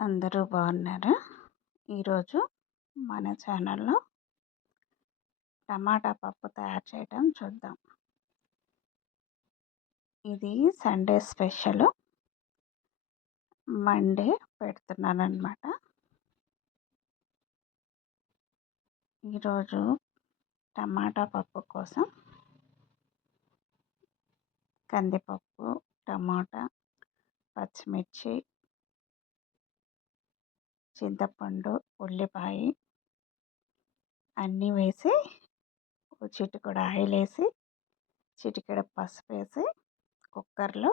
అందరూ బాగున్నారా? ఈరోజు మన ఛానల్లో టమాటా పప్పు తయారు చేయడం చూద్దాం. ఇది సండే స్పెషల్. మండే పెడుతున్నాను అనమాట ఈరోజు టమాటా పప్పు కోసం కందిపప్పు టమాటా పచ్చిమిర్చి చింతపండు ఉల్లిపాయ అన్నీ వేసి చిటికెడు ఆయిల్ వేసి చిటికెడు పసుపు వేసి కుక్కర్లో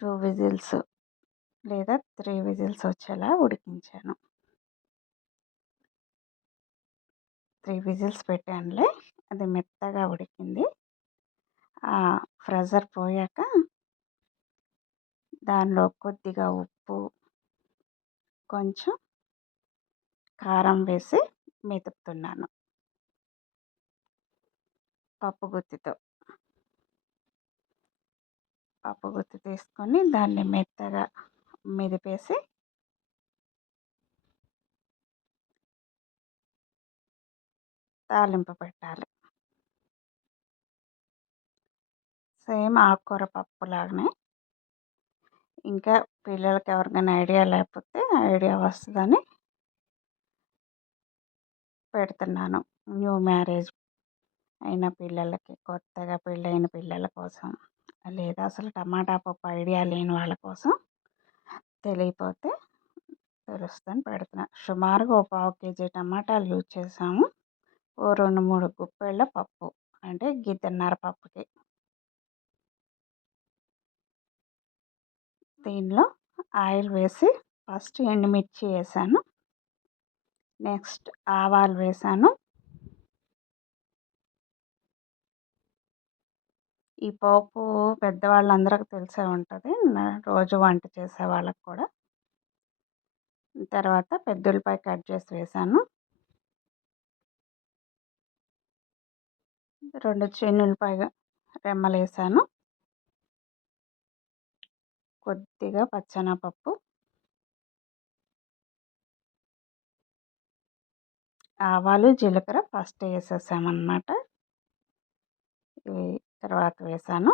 టూ విజిల్స్ లేదా త్రీ విజిల్స్ వచ్చేలా ఉడికించాను. త్రీ విజిల్స్ పెట్టానులే అది మెత్తగా ఉడికింది. ఫ్రెజర్ పోయాక దానిలో కొద్దిగా ఉప్పు కొంచెం కారం వేసి మెతుకుతున్నాను. పప్పు గుత్తితో. పప్పు గుత్తి తీసుకొని దాన్ని మెత్తగా మెదిపేసి తాలింపు పెట్టాలి. సేమ్ ఆకుకూర పప్పులాగానే ఇంకా పిల్లలకి ఎవరికైనా ఐడియా లేకపోతే ఐడియా వస్తుందని పెడుతున్నాను. న్యూ మ్యారేజ్ అయిన పిల్లలకి కొత్తగా పెళ్ళైన పిల్లల కోసం లేదా అసలు టమాటా పప్పు ఐడియా లేని వాళ్ళ కోసం తెలియపోతే తెలుస్తుందని పెడుతున్నా. సుమారుగా ఒక పావు కేజీ టమాటాలు యూజ్ చేసాము ఓ రెండు మూడు గుప్పెళ్ళ పప్పు అంటే గిద్దన్నర పప్పుకి. దీనిలో ఆయిల్ వేసి ఫస్ట్ ఎండుమిర్చి వేసాను. నెక్స్ట్ ఆవాలు వేసాను. ఈ పోపు పెద్దవాళ్ళందరికి తెలిసే ఉంటుంది. రోజు వంట చేసే వాళ్ళకి కూడా. తర్వాత పెద్ద కట్ చేసి వేసాను. రెండు చిన్నులపై రెమ్మలు వేసాను. కొద్దిగా పచ్చెనపప్పు. ఆవాలు జీలకర్ర ఫస్ట్ వేసేసామన్నమాట. ఇవి తర్వాత వేసాను.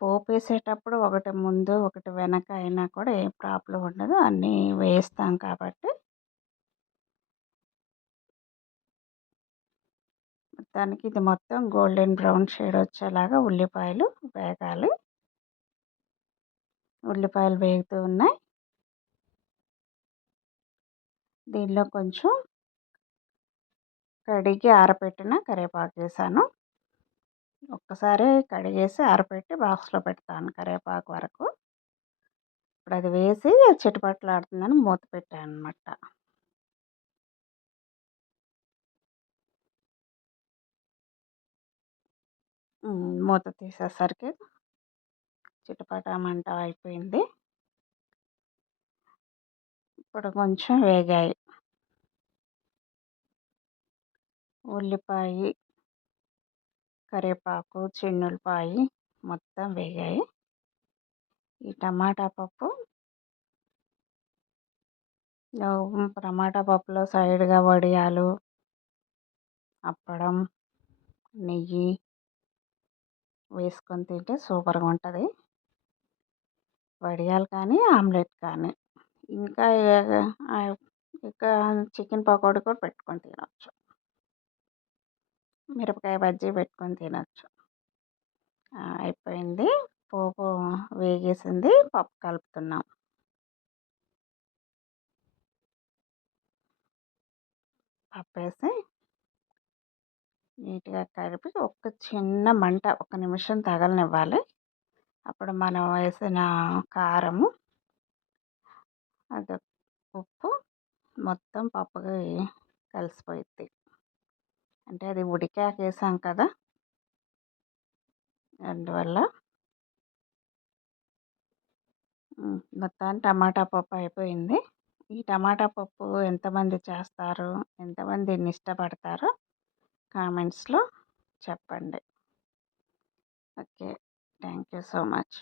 పోపు వేసేటప్పుడు ఒకటి ముందు ఒకటి వెనక అయినా కూడా ఏం ప్రాబ్లం ఉండదు. అన్నీ వేస్తాం కాబట్టి దానికి ఇది మొత్తం గోల్డెన్ బ్రౌన్ షేడ్ వచ్చేలాగా ఉల్లిపాయలు వేగాలి. ఉల్లిపాయలు వేగుతూ ఉన్నాయి. దీనిలో కొంచెం కడిగి ఆరబెట్టిన కరివేపాకు వేసాను. ఒక్కసారి కడిగేసి ఆరబెట్టి బాక్స్లో పెడతాను కరివేపాకు వరకు. ఇప్పుడు అది వేసి చిటపట్లాడుతుందని మూత పెట్టాను అనమాట మూత తీసేసరికి చిటపటమంట అయిపోయింది. ఇప్పుడు కొంచెం వేగాయి. ఉల్లిపాయ కరివేపాకు చిన్నులపాయి మొత్తం వేగాయి. ఈ టమాటా పప్పు టమాటా పప్పులో సైడ్గా వడియాలు అప్పడం నెయ్యి వేసుకొని తింటే సూపర్గా ఉంటుంది. వడియాలు కానీ ఆమ్లెట్ కానీ. ఇంకా ఇంకా చికెన్ పకోడీ కూడా పెట్టుకొని తినవచ్చు మిరపకాయ బజ్జీ పెట్టుకొని తినవచ్చు అయిపోయింది. పోపు వేగేసింది. పప్పు కలుపుతున్నాం. పప్పు వేసి నీట్గా కలిపి ఒక చిన్న మంట ఒక నిమిషం తగలనివ్వాలి. అప్పుడు మనం వేసిన కారము అది ఉప్పు మొత్తం పప్పుకి కలిసిపోయిద్ది. అంటే అది ఉడికాక వేసాం కదా! అందువల్ల మొత్తం టమాటా పప్పు అయిపోయింది. ఈ టమాటా పప్పు ఎంతమంది చేస్తారు? ఎంతమంది దీన్ని ఇష్టపడతారో? కామెంట్స్లో చెప్పండి. Okay. Thank you so much.